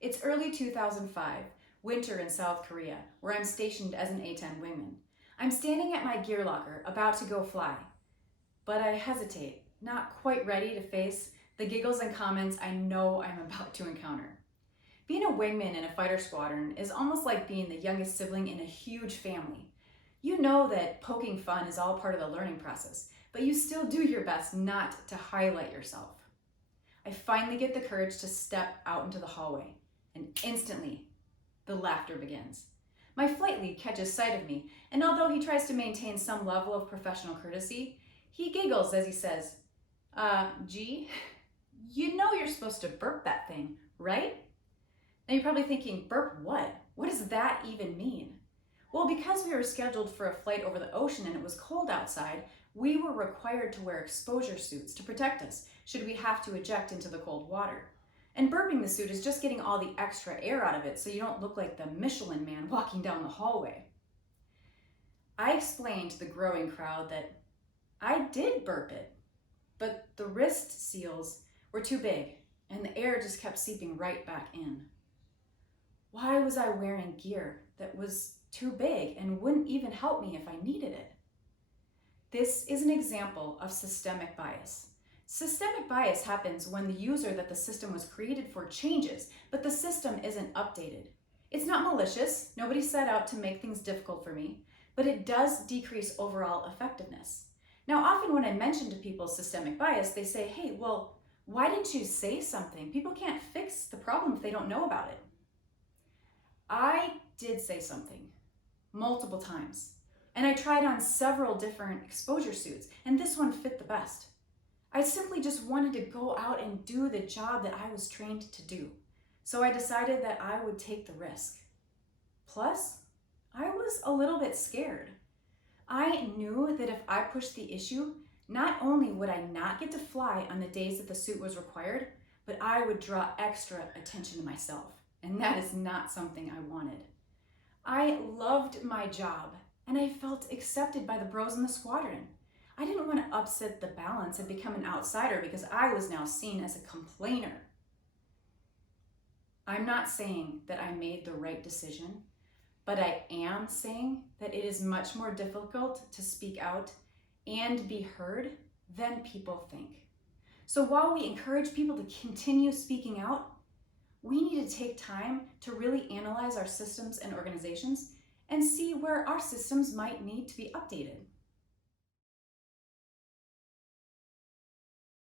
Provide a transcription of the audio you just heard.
It's early 2005, winter in South Korea, where I'm stationed as an A-10 wingman. I'm standing at my gear locker, about to go fly. But I hesitate, not quite ready to face the giggles and comments I know I'm about to encounter. Being a wingman in a fighter squadron is almost like being the youngest sibling in a huge family. You know that poking fun is all part of the learning process, but you still do your best not to highlight yourself. I finally get the courage to step out into the hallway, and instantly, the laughter begins. My flight lead catches sight of me, and although he tries to maintain some level of professional courtesy, he giggles as he says, G, you know you're supposed to burp that thing, right? Now you're probably thinking, burp what? What does that even mean? Well, because we were scheduled for a flight over the ocean and it was cold outside, we were required to wear exposure suits to protect us should we have to eject into the cold water. And burping the suit is just getting all the extra air out of it so you don't look like the Michelin Man walking down the hallway. I explained to the growing crowd that I did burp it, but the wrist seals were too big and the air just kept seeping right back in. Why was I wearing gear that was too big and wouldn't even help me if I needed it? This is an example of systemic bias. Systemic bias happens when the user that the system was created for changes, but the system isn't updated. It's not malicious, nobody set out to make things difficult for me, but it does decrease overall effectiveness. Now, often when I mention to people systemic bias, they say, hey, well, why didn't you say something? People can't fix the problem if they don't know about it. I did say something, multiple times, and I tried on several different exposure suits, and this one fit the best. I simply just wanted to go out and do the job that I was trained to do, so I decided that I would take the risk. Plus, I was a little bit scared. I knew that if I pushed the issue, not only would I not get to fly on the days that the suit was required, but I would draw extra attention to myself. And that is not something I wanted. I loved my job, and I felt accepted by the bros in the squadron. I didn't want to upset the balance and become an outsider because I was now seen as a complainer. I'm not saying that I made the right decision, but I am saying that it is much more difficult to speak out and be heard than people think. So while we encourage people to continue speaking out, we need to take time to really analyze our systems and organizations and see where our systems might need to be updated.